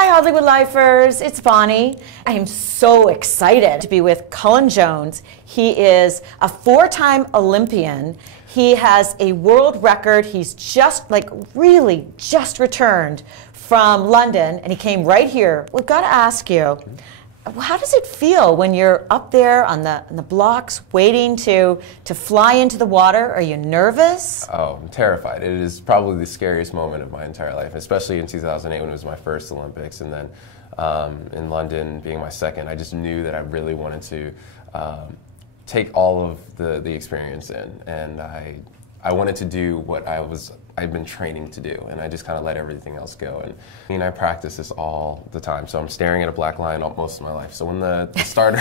Hi, Hollywood Lifers. It's Bonnie. I am so excited to be with Cullen Jones. He is a four-time Olympian. He has a world record. He's really just returned from London, and he came right here. We've got to ask you, how does it feel when you're up there on the blocks waiting to fly into the water? Are you nervous? Oh, I'm terrified. It is probably the scariest moment of my entire life, especially in 2008 when it was my first Olympics, and then in London being my second. I just knew that I really wanted to take all of the experience in, and I wanted to do what I'd been training to do, and I just kind of let everything else go. And I mean, I practice this all the time, so I'm staring at a black line most of my life. So when the starter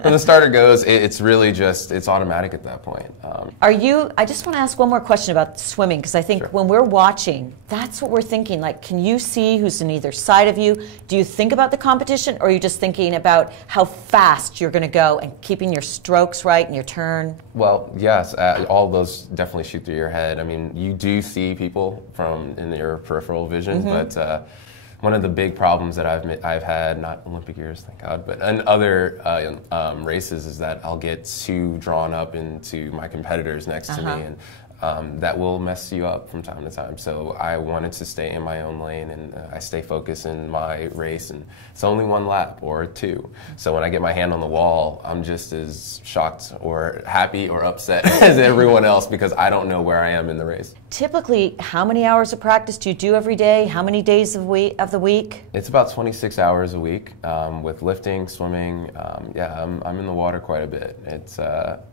when the starter goes, it's really just it's automatic at that point. I just want to ask one more question about swimming, because I think when we're watching, that's what we're thinking. Like, can you see who's on either side of you? Do you think about the competition, or are you just thinking about how fast you're going to go and keeping your strokes right and your turn? Well, yes, all of those definitely shoot through your head. I mean, you do see people in your peripheral vision, but one of the big problems that I've had, not Olympic years, thank God, but in other races, is that I'll get too drawn up into my competitors next to me, and that will mess you up from time to time. So I wanted to stay in my own lane, and I stay focused in my race, and it's only one lap or two. So when I get my hand on the wall, I'm just as shocked or happy or upset as everyone else, because I don't know where I am in the race. Typically, how many hours of practice do you do every day? How many days of the week? It's about 26 hours a week with lifting, swimming. Yeah, I'm in the water quite a bit. It's a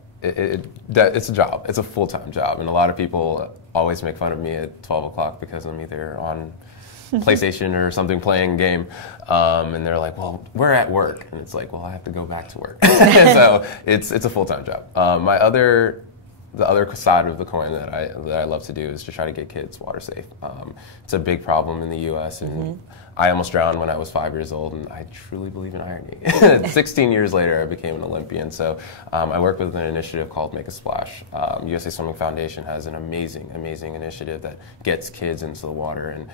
job. It's a full-time job, and a lot of people always make fun of me at 12 o'clock because I'm either on PlayStation or something playing a game, and they're like, well, we're at work, and it's like, well, I have to go back to work. So it's a full-time job. The other side of the coin that I love to do is to try to get kids water safe. It's a big problem in the U.S., and I almost drowned when I was 5 years old, and I truly believe in irony. 16 years later, I became an Olympian. So I work with an initiative called Make a Splash. USA Swimming Foundation has an amazing, amazing initiative that gets kids into the water, and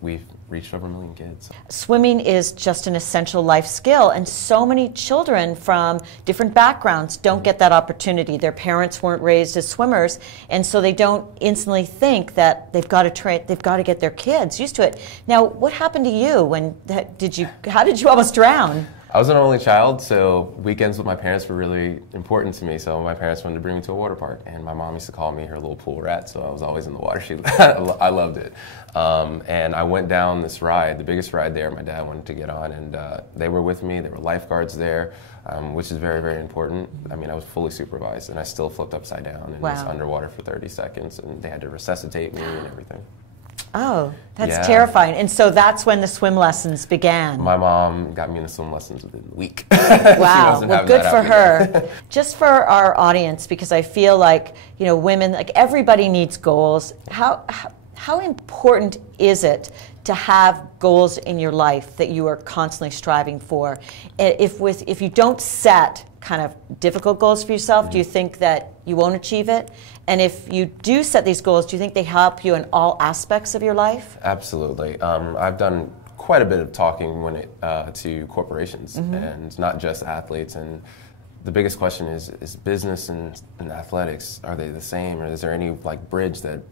we've reached over 1 million kids. Swimming is just an essential life skill, and so many children from different backgrounds don't get that opportunity. Their parents weren't raised as swimmers, and so they don't instantly think that they've got to get their kids used to it. Now, what happened to you? How did you almost drown? I was an only child, so weekends with my parents were really important to me. So my parents wanted to bring me to a water park, and my mom used to call me her little pool rat, so I was always in the water. I loved it. And I went down this ride, the biggest ride there my dad wanted to get on, and they were with me. There were lifeguards there, which is very, very important. I mean, I was fully supervised, and I still flipped upside down and was underwater for 30 seconds, and they had to resuscitate me and everything. Oh, that's terrifying. And so that's when the swim lessons began. My mom got me into swim lessons within a week. Wow, well, good for her. Just for our audience, because I feel like, women, like everybody needs goals. How important is it to have goals in your life that you are constantly striving for? If you don't set kind of difficult goals for yourself, do you think that you won't achieve it? And if you do set these goals, do you think they help you in all aspects of your life? Absolutely. I've done quite a bit of talking to corporations, and not just athletes. And the biggest question is business and athletics, are they the same, or is there any bridge that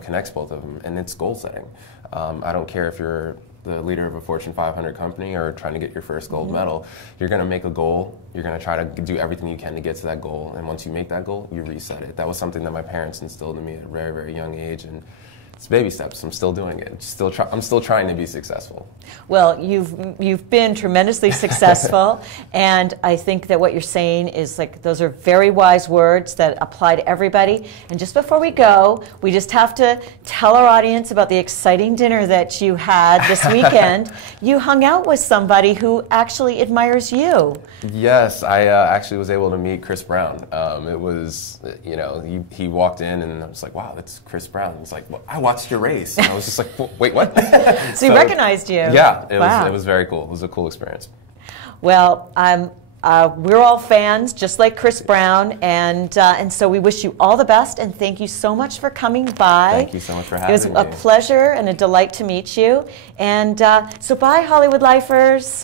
connects both of them? And it's goal setting. I don't care if you're the leader of a Fortune 500 company or trying to get your first gold medal. You're going to make a goal. You're going to try to do everything you can to get to that goal. And once you make that goal, you reset it. That was something that my parents instilled in me at a very, very young age. And it's baby steps. I'm still doing it. I'm still trying to be successful. Well, you've been tremendously successful, and I think that what you're saying is those are very wise words that apply to everybody. And just before we go, we just have to tell our audience about the exciting dinner that you had this weekend. You hung out with somebody who actually admires you. Yes, I actually was able to meet Chris Brown. It was, he walked in, and I was like, wow, that's Chris Brown. He's like, well, I watched your race. And I was just like, wait, what? So he recognized you. Yeah, it was very cool. It was a cool experience. Well, we're all fans, just like Chris Brown, and so we wish you all the best, and thank you so much for coming by. Thank you so much for having me. It was a pleasure and a delight to meet you. And so bye, Hollywood Lifers.